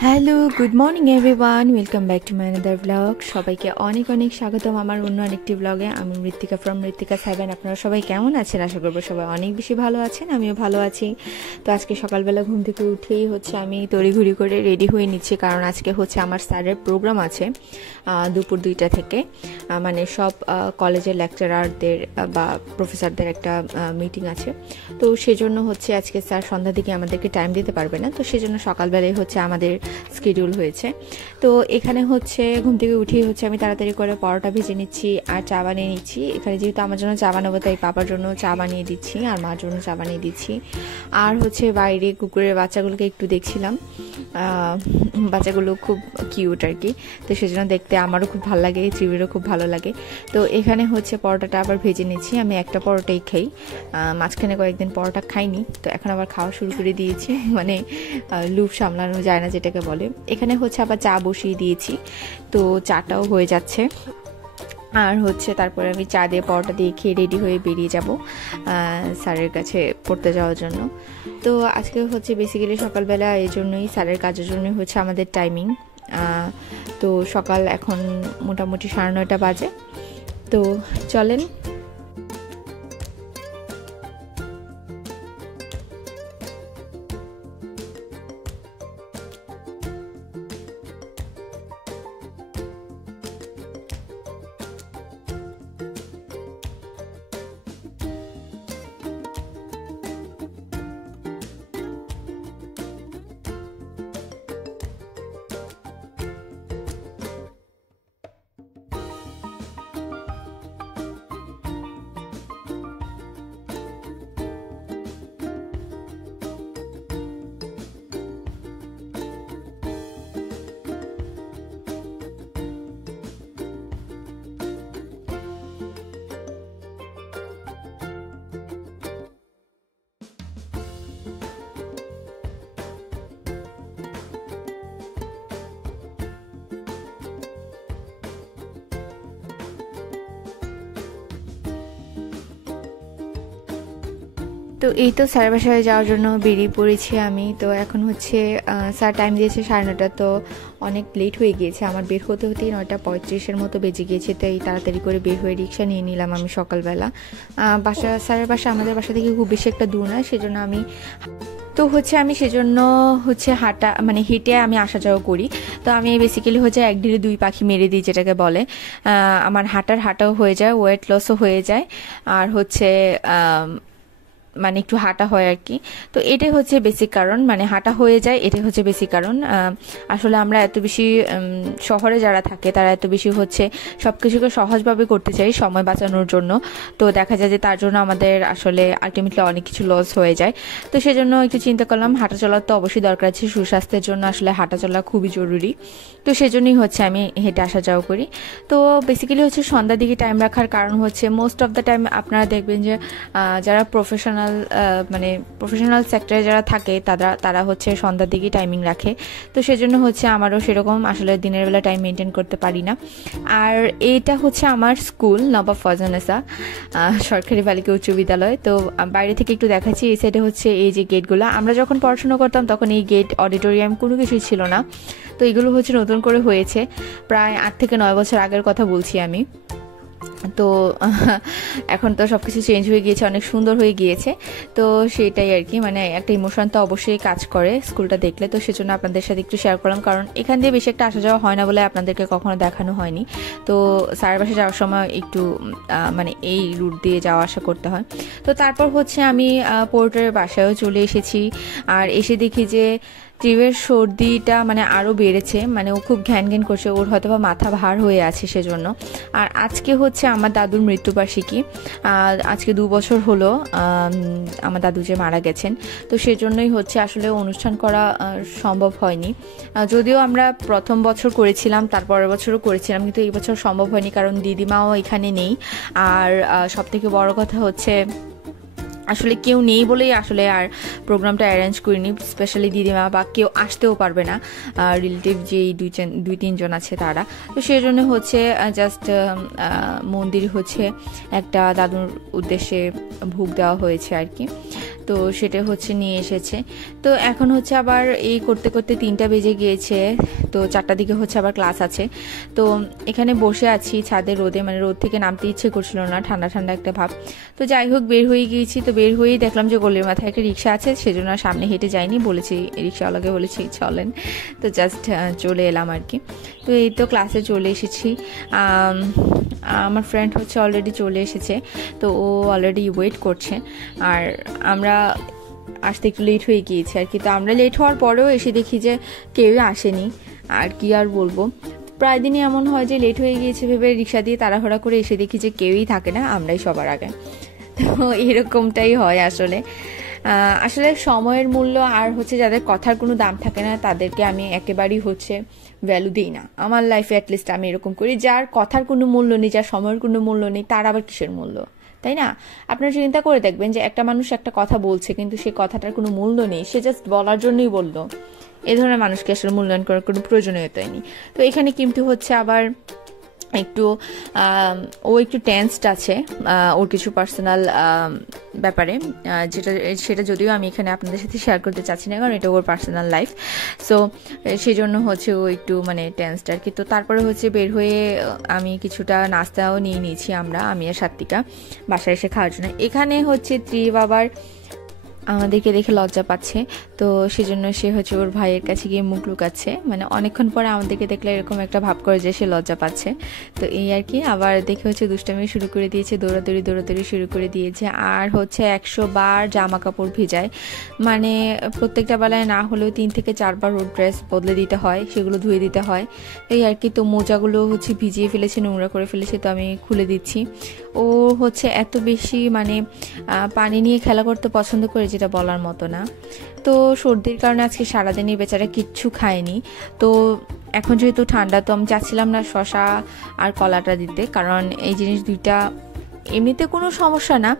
Hello, good morning everyone, welcome back to my another blog. সবাইকে অনেক অনেক স্বাগতম আমার অন্য আরেকটি ব্লগে। আমি মৃত্তিকা ফ্রম মৃত্তিকা 7। আপনারা সবাই কেমন আছেন? আশা করবো সবাই অনেক বেশি ভালো আছেন, আমিও ভালো আছি। তো আজকে সকালবেলা ঘুম থেকে উঠেই আমি তড়িঘড়ি করে রেডি হয়ে নিচ্ছি, কারণ আজকে আমার স্যারের প্রোগ্রাম আছে দুপুর 2টা থেকে। মানে সব কলেজের লেকচারারদের বা প্রফেসরদের একটা মিটিং আছে। তো সেজন্য আজকে স্যার সন্ধ্যার দিকে আমাদেরকে টাইম দিতে পারবে না, তো সেজন্য সকালবেলায় আমাদের শিডিউল হয়েছে। তো এখানে ঘুম থেকে উঠেই আমি তাড়াতাড়ি করে পরোটা ভেজে নিচ্ছি আর চা বানিয়ে নিচ্ছি। এখানে যেহেতু আমার জন্য চা বানাবো, তাই পাপার জন্য চা বানিয়ে দিচ্ছি আর মার জন্য চা বানিয়ে দিচ্ছি। আর বাইরে কুকুরের বাচ্চাগুলোকে একটু দেখছিলাম, বাচ্চাগুলো খুব কিউট আর কি। তো সেজন্য দেখতে আমারও খুব ভালো লাগে, চিবিরও খুব ভালো লাগে। তো এখানে পরোটাটা আবার ভেজে নিচ্ছি। আমি একটা পরোটাই খাই, মাঝখানে কয়েকদিন পরোটা খাইনি, তো এখন আবার খাওয়া শুরু করে দিয়েছি। মানে লুপ সামলানো যায় না যেটাকে বলে। এখানে আবার চা বসিয়ে দিয়েছি, তো চাটাও হয়ে যাচ্ছে। আর তারপরে আমি চা দিয়ে পরোটা দিয়ে খেয়ে রেডি হয়ে বেরিয়ে যাব স্যারের কাছে পড়তে যাওয়ার জন্য। তো আজকে বেসিক্যালি সকালবেলা এই জন্যই, স্যারের কাজের জন্যই আমাদের টাইমিং। তো সকাল এখন মোটামুটি 9:30 বাজে। তো চলেন। তো এই তো স্যারের বাসায় যাওয়ার জন্য বেরিয়ে পড়েছি আমি। তো এখন স্যার টাইম দিয়েছে 9:30, তো অনেক লেট হয়ে গিয়েছে। আমার বের হতে হতেই 9:35 মতো বেজে গিয়েছে। তো এই তাড়াতাড়ি করে বের হয়ে রিক্সা নিয়ে নিলাম আমি সকালবেলা। স্যারের বাসা আমাদের বাসা থেকে খুব বেশি একটা দূর না, সেজন্য আমি সেজন্য হাঁটা মানে হেঁটে আমি আসা যাওয়া করি। তো আমি বেসিক্যালি 1 ঢিলে 2 পাখি মেরে দিই যেটাকে বলে। আমার হাঁটাও হয়ে যায়, ওয়েট লসও হয়ে যায়, আর মানে একটু হাঁটা হয় আর কি। তো এটাই বেসিক কারণ, মানে হাঁটা হয়ে যায়, এটাই বেসিক কারণ। আসলে আমরা এত বেশি শহরে যারা থাকে তারা এত বেশি সবকিছুকে সহজভাবে করতে চাই সময় বাঁচানোর জন্য। তো দেখা যায় যে তার জন্য আমাদের আসলে আলটিমেটলি অনেক কিছু লস হয়ে যায়। তো সেজন্য একটু চিন্তা করলাম, হাঁটা চলার তো অবশ্যই দরকার আছে, সুস্বাস্থ্যের জন্য আসলে হাঁটা চলা খুবই জরুরি। তো সেজন্যই আমি হেঁটে আসা যাওয়া করি। তো বেসিক্যালি সন্ধ্যার দিকে টাইম রাখার কারণ মোস্ট অফ দ্য টাইম আপনারা দেখবেন যে যারা প্রফেশনাল সেক্টরে যারা থাকে তারা সন্ধ্যার দিকে টাইমিং রাখে। তো সেজন্য আমারও সেরকম আসলে দিনের বেলা টাইম মেনটেন করতে পারি না। আর এইটা আমার স্কুল নবাব ফজলানেসা সরকারি বালিকা উচ্চ বিদ্যালয়। তো বাইরে থেকে একটু দেখাচ্ছি, এই সাইডে এই যে গেটগুলো, আমরা যখন পড়াশোনা করতাম তখন এই গেট, অডিটোরিয়াম কোনো কিছুই ছিল না। তো এগুলো নতুন করে হয়েছে, প্রায় 8 থেকে 9 বছর আগের কথা বলছি আমি। তো এখন তো সব কিছু চেঞ্জ হয়ে গিয়েছে, অনেক সুন্দর হয়ে গিয়েছে। তো সেটাই আর কি, মানে একটা ইমোশন তো অবশ্যই কাজ করে স্কুলটা দেখলে। তো সেজন্য আপনাদের সাথে একটু শেয়ার করলাম, কারণ এখান দিয়ে বেশি একটা আসা যাওয়া হয় না বলে আপনাদেরকে কখনো দেখানো হয়নি। তো স্যারের বাসায় যাওয়ার সময় একটু মানে এই রুট দিয়ে যাওয়া আসা করতে হয়। তো তারপর আমি পোর্টারের বাসায়ও চলে এসেছি। আর এসে দেখি যে টিভের সর্দিটা মানে আরও বেড়েছে, মানে ও খুব ঘ্যান ঘ্যান করছে, ওর হয়তো বা মাথা ভার হয়ে আছে সেজন্য। আর আজকে আমার দাদুর মৃত্যুবার্ষিকী, আজকে 2 বছর হলো আমার দাদু যে মারা গেছেন। তো সেজন্যই আসলে অনুষ্ঠান করা সম্ভব হয়নি। যদিও আমরা প্রথম বছর করেছিলাম, তারপরের বছরও করেছিলাম, কিন্তু এই বছর সম্ভব হয়নি কারণ দিদিমাও এখানে নেই। আর সবথেকে বড় কথা আসলে কেউ নেই বলেই আসলে আর প্রোগ্রামটা অ্যারেঞ্জ করিনি, স্পেশালি দিদিমা বা কেউ আসতেও পারবে না, রিলেটিভ যেই দুই তিনজন আছে তারা। তো সেই জন্য হচ্ছে জাস্ট মন্দির হচ্ছে একটা দাদুর উদ্দেশ্যে ভোগ দেওয়া হয়েছে আর কি। তো সেটা হচ্ছে নিয়ে এসেছে। তো এখন হচ্ছে আবার এই করতে করতে 3টা বেজে গিয়েছে। তো 4টার দিকে হচ্ছে আবার ক্লাস আছে। তো এখানে বসে আছি ছাদের রোদে, মানে রোদ থেকে নামতে ইচ্ছে করছিল না, ঠান্ডা ঠান্ডা একটা ভাব। তো যাই হোক বের হয়ে গিয়েছি। তো বের হয়েই দেখলাম যে গলির মাথায় একটা রিক্সা আছে, সেজন্য সামনে হেঁটে যাইনি, বলেছি রিক্সাওয়ালাকে বলেছি চলেন। তো জাস্ট চলে এলাম আর কি। তো এই তো ক্লাসে চলে এসেছি। আমার ফ্রেন্ড হচ্ছে অলরেডি চলে এসেছে, তো ও অলরেডি ওয়েট করছে। আর আমরা আসতে একটু লেট হয়ে গিয়েছে আর কি। তো আমরা লেট হওয়ার পরেও এসে দেখি যে কেউই আসেনি। আর কি আর বলবো, প্রায় দিনই এমন হয় যে লেট হয়ে গিয়েছে ভেবে রিক্সা দিয়ে তাড়াহুড়া করে এসে দেখি যে কেউই থাকে না, আমরাই সবার আগে। তো এরকমটাই হয় আসলে। আসলে সময়ের মূল্য আর হচ্ছে যাদের কথার কোনো দাম থাকে না তাদেরকে আমি একেবারেই হচ্ছে ভ্যালু দিই না। আমার লাইফে অ্যাটলিস্ট আমি এরকম করি, যার কথার কোনো মূল্য নেই, যার সময়ের কোনো মূল্য নেই, তার আবার কিসের মূল্য, তাই না? আপনারা চিন্তা করে দেখবেন যে একটা মানুষ একটা কথা বলছে কিন্তু সে কথাটার কোনো মূল্য নেই, সে জাস্ট বলার জন্যই বললো। এ ধরনের মানুষকে আসলে মূল্যায়ন করার কোনো প্রয়োজনীয়তাই নেই। তো এখানে কিন্তু হচ্ছে আবার একটু ও একটু টেন্সড আছে ওর কিছু পার্সোনাল ব্যাপারে, সেটা যদিও আমি এখানে আপনাদের সাথে শেয়ার করতে চাচ্ছি না, কারণ এটা ওর পার্সোনাল লাইফ। সো সেই জন্য হচ্ছে ও একটু মানে টেন্সড আর কি। তো তারপরে হচ্ছে বের হয়ে আমি কিছুটা নাস্তাও নিয়ে নিয়েছি আমি আর সাত্বিকা বাসায় এসে খাওয়ার জন্য। এখানে হচ্ছে বাবার আমাদেরকে দেখে লজ্জা পাচ্ছে, তো সেজন্য সে হচ্ছে ওর ভাইয়ের কাছে গিয়ে মুখ লুকাচ্ছে, মানে অনেকক্ষণ পরে আমাদেরকে দেখলে এরকম একটা ভাব করে যে সে লজ্জা পাচ্ছে। তো এই আর কি। আবার দেখে হচ্ছে দুষ্টামি শুরু করে দিয়েছে, দৌড়াদৌড়ি শুরু করে দিয়েছে। আর হচ্ছে 100 বার জামা কাপড় ভিজায়, মানে প্রত্যেকটা বেলায় না হলেও 3 থেকে 4 বার ওর ড্রেস বদলে দিতে হয়, সেগুলো ধুয়ে দিতে হয়। এই আর কি। তো মোজাগুলো হচ্ছে ভিজিয়ে ফেলেছে, নোংরা করে ফেলেছে, তো আমি খুলে দিচ্ছি। ও হচ্ছে এত বেশি মানে পানি নিয়ে খেলা করতে পছন্দ করে যেটা বলার মতো না। তো সর্দির কারণে আজকে সারাদিনই বেচারা কিচ্ছু খায়নি। তো এখন যেহেতু ঠান্ডা, তো আমি চাচ্ছিলাম না শশা আর কলাটা দিতে, কারণ এই জিনিস দুইটা এমনিতে কোনো সমস্যা না,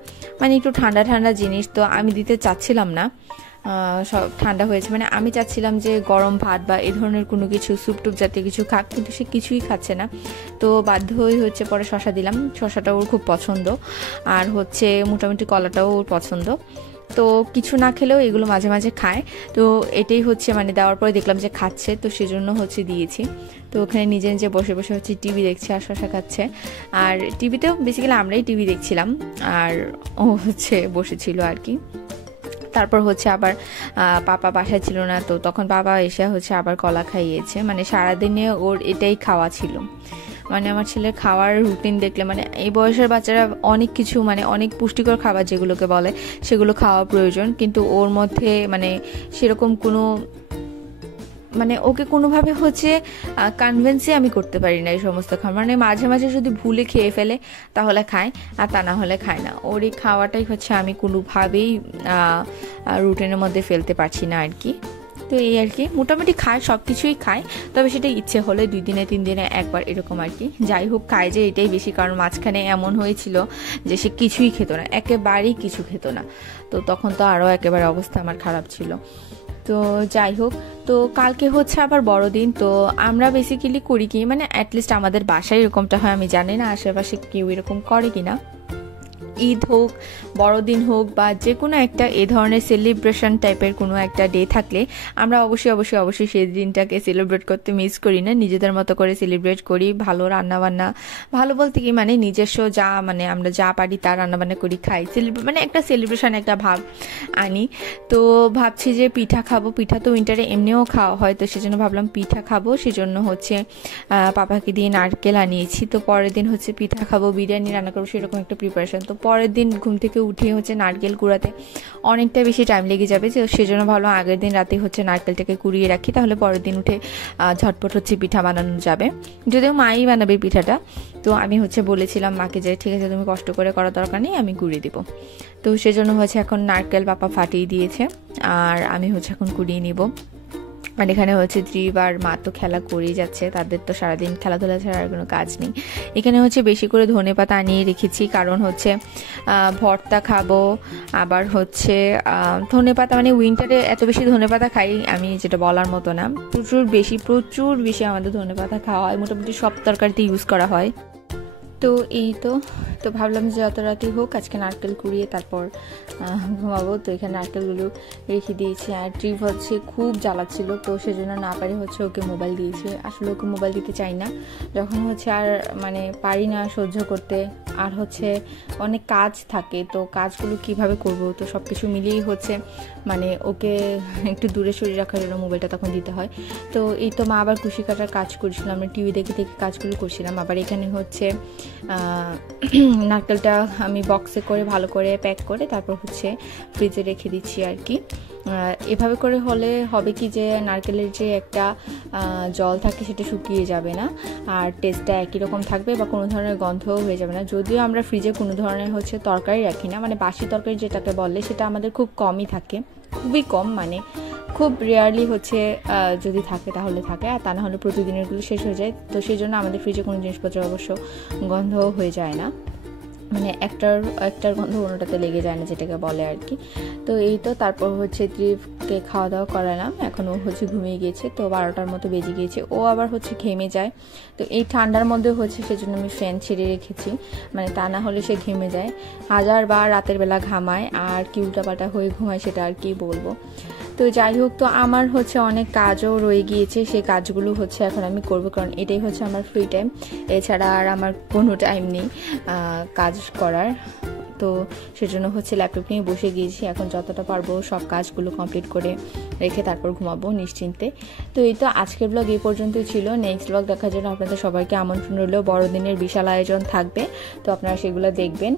মানে একটু ঠান্ডা ঠান্ডা জিনিস, তো আমি দিতে চাচ্ছিলাম না। সব ঠান্ডা হয়েছে, মানে আমি চাচ্ছিলাম যে গরম ভাত বা এই ধরনের কোনো কিছু স্যুপ টুপ জাতীয় কিছু খাক, কিন্তু সে কিছুই খাচ্ছে না। তো বাধ্য হয়ে হচ্ছে পরে শশা দিলাম, শশাটা ওর খুব পছন্দ। আর হচ্ছে মোটামুটি কলাটাও ওর পছন্দ। তো কিছু না খেলেও এগুলো মাঝে মাঝে খায়। তো এটাই হচ্ছে মানে দেওয়ার পরে দেখলাম যে খাচ্ছে, তো সেজন্য হচ্ছে দিয়েছি। তো ওখানে নিজে নিজে বসে বসে হচ্ছে টিভি দেখছে আর শশা খাচ্ছে। আর টিভিতেও বেসিক্যালি আমরাই টিভি দেখছিলাম, আর ও হচ্ছে বসেছিল আর কি। তারপর হচ্ছে আবার পাপা বাসায় ছিল না, তো তখন বাবা এসে হচ্ছে আবার কলা খাইয়েছে। মানে সারাদিনে ওর এটাই খাওয়া ছিল। মানে আমার ছেলের খাওয়ার রুটিন দেখলে মানে এই বয়সের বাচ্চারা অনেক কিছু মানে অনেক পুষ্টিকর খাবার যেগুলোকে বলে সেগুলো খাওয়া প্রয়োজন, কিন্তু ওর মধ্যে মানে সেরকম কোনো মানে ওকে কোনোভাবে হচ্ছে কনভিন্সই আমি করতে পারি না এই সমস্ত খাবার। মানে মাঝে মাঝে যদি ভুলে খেয়ে ফেলে তাহলে খায়, আর তা না হলে খায় না। ওর এই খাওয়াটাই হচ্ছে আমি কোনোভাবেই রুটিনের মধ্যে ফেলতে পারছি না আর কি। তো এই আর কি, মোটামুটি খায়, সব কিছুই খায়, তবে সেটা ইচ্ছে হলে 2 দিনে 3 দিনে একবার এরকম আর কি। যাই হোক, খায় যে এটাই বেশি, কারণ মাঝখানে এমন হয়েছিল যে সে কিছুই খেত না, একেবারেই কিছু খেত না। তো তখন তো আরও একেবারে অবস্থা আমার খারাপ ছিল। তো যাই হোক, তো কালকে হচ্ছে আবার বড়দিন। তো আমরা বেসিক্যালি করি কি, মানে অ্যাটলিস্ট আমাদের বাসায় এরকমটা হয়, আমি জানি না আশেপাশে কেউ এরকম করে কিনা। ঈদ হোক, বড়দিন হোক, বা যে কোনো একটা এ ধরনের সেলিব্রেশন টাইপের কোনো একটা ডে থাকলে আমরা অবশ্যই সেই দিনটাকে সেলিব্রেট করতে মিস করি না, নিজেদের মতো করে সেলিব্রেট করি। ভালো রান্নাবান্না, ভালো বলতে কি মানে নিজস্ব যা মানে আমরা যা পারি তা রান্নাবান্না করি, খাই, মানে একটা সেলিব্রেশন একটা ভাব আনি। তো ভাবছি যে পিঠা খাবো, পিঠা তো উইন্টারে এমনিও খাওয়া হয়, তো সেজন্য ভাবলাম পিঠা খাবো। সেজন্য হচ্ছে পাপাকে দিয়ে নারকেল আনিয়েছি। তো পরের দিন হচ্ছে পিঠা খাবো, বিরিয়ানি রান্না করবো, সেরকম একটা প্রিপারেশন। তো পরের দিন ঘুম থেকে উঠে হচ্ছে নারকেল কুড়াতে অনেকটা বেশি টাইম লেগে যাবে, সেজন্য ভাবলাম আগের দিন রাতে হচ্ছে নারকেলটাকে কুড়িয়ে রাখি, তাহলে পরের দিন উঠে ঝটপট হচ্ছে পিঠা বানানো যাবে। যদিও মাই বানাবে পিঠাটা, তো আমি হচ্ছে বলেছিলাম মাকে যে ঠিক আছে তুমি কষ্ট করে করার দরকার নেই, আমি কুড়িয়ে দিব। তো সেজন্য হচ্ছে এখন নারকেল পাপা ফাটিয়ে দিয়েছে, আর আমি হচ্ছে এখন কুড়িয়ে নিব। মানে এখানে হচ্ছে ত্রিব আর মা তো খেলা করেই যাচ্ছে, তাদের তো সারাদিন খেলাধুলা ছাড়া আর কোনো কাজ নেই। এখানে হচ্ছে বেশি করে ধনেপাতা আনিয়ে রেখেছি, কারণ হচ্ছে ভর্তা খাবো। আবার হচ্ছে ধনেপাতা মানে উইন্টারে এত বেশি ধনেপাতা খাই আমি, যেটা বলার মতো না। প্রচুর বেশি আমাদের ধনেপাতা খাওয়া হয়, মোটামুটি সব তরকারিতে ইউজ করা হয়। তো এই তো ভাবলাম যে যত রাতেই হোক আজকে নারকেল কুড়িয়ে তারপর ঘুমাবো। তো এখানে নারকেলগুলো রেখে দিয়েছি। আর ট্রিপ হচ্ছে খুব জ্বালাচ্ছিল, তো সেজন্য না পারি হচ্ছে ওকে মোবাইল দিয়েছি। আসলে ওকে মোবাইল দিতে চাই না, যখন হচ্ছে আর মানে পারি না সহ্য করতে, আর হচ্ছে অনেক কাজ থাকে, তো কাজগুলো কিভাবে করব, তো সব কিছু মিলিয়েই হচ্ছে মানে ওকে একটু দূরে সরিয়ে রাখার জন্য মোবাইলটা তখন দিতে হয়। তো এই তো মা আবার কুশি কাটার কাজ করছিলাম, আমরা টিভি দেখে দেখে কাজগুলো করছিলাম। আবার এখানে হচ্ছে নারকেলটা আমি বক্সে করে ভালো করে প্যাক করে তারপর হচ্ছে ফ্রিজে রেখে দিচ্ছি আর কি। এভাবে করে হলে হবে কি যে নারকেলের যে একটা জল থাকে সেটা শুকিয়ে যাবে না, আর টেস্টটা একই রকম থাকবে বা কোনো ধরনের গন্ধও হয়ে যাবে না। যদিও আমরা ফ্রিজে কোনো ধরনের হচ্ছে তরকারি রাখি না, মানে বাসি তরকারি যেটাকে বলে সেটা আমাদের খুব কমই থাকে, খুবই কম, মানে খুব রেয়ারলি হচ্ছে যদি থাকে তাহলে থাকে, আর তা না হলে প্রতিদিনেরগুলো শেষ হয়ে যায়। তো সেই জন্য আমাদের ফ্রিজে কোনো জিনিসপত্র অবশ্য গন্ধ হয়ে যায় না, মানে একটার গন্ধ অন্যটাতে লেগে যায় না যেটাকে বলে আর কি। তো এই তো তারপর হচ্ছে ত্রিপকে খাওয়া দাওয়া করালাম, এখন ও হচ্ছে ঘুমিয়ে গিয়েছে, তো 12টার মতো বেজে গিয়েছে। ও আবার হচ্ছে ঘেমে যায়, তো এই ঠান্ডার মধ্যে হচ্ছে সেজন্য আমি ফ্যান ছেড়ে রেখেছি, মানে তা না হলে সে ঘেমে যায়। হাজারবার রাতের বেলা ঘামায় আর কি উল্টাপাল্টা হয়ে ঘুমায়, সেটা আর কি বলবো। তো যাই হোক, তো আমার হচ্ছে অনেক কাজও রয়ে গিয়েছে, সেই কাজগুলো হচ্ছে এখন আমি করব, কারণ এটাই হচ্ছে আমার ফ্রি টাইম, এছাড়া আর আমার কোনো টাইম নেই কাজ করার। তো সেজন্য হচ্ছে ল্যাপটপ নিয়ে বসে গিয়েছি, এখন যতটা পারবো সব কাজগুলো কমপ্লিট করে রেখে তারপর ঘুমাবো নিশ্চিন্তে। তো এই তো আজকের ব্লগ এই পর্যন্তই ছিল। নেক্সট ব্লগ দেখার জন্য আপনাদের সবাইকে আমন্ত্রণ রইল। বড়দিনের বিশাল আয়োজন থাকবে, তো আপনারা সেগুলো দেখবেন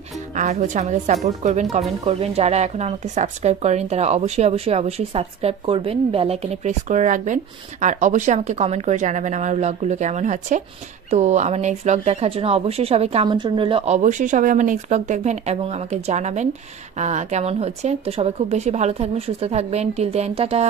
আর হচ্ছে আমাকে সাপোর্ট করবেন, কমেন্ট করবেন। যারা এখন আমাকে সাবস্ক্রাইব করেন তারা অবশ্যই সাবস্ক্রাইব করবেন, বেল আইকনে প্রেস করে রাখবেন, আর অবশ্যই আমাকে কমেন্ট করে জানাবেন আমার ব্লগগুলো কেমন হচ্ছে। তো আমার নেক্সট ব্লগ দেখার জন্য অবশ্যই সবাইকে আমন্ত্রণ রইল। অবশ্যই সবাই আমার নেক্সট ব্লগ দেখবেন এবং আমাকে জানাবেন কেমন হচ্ছে। তো সবাই খুব বেশি ভালো থাকবেন, সুস্থ থাকবেন। Till then, tata.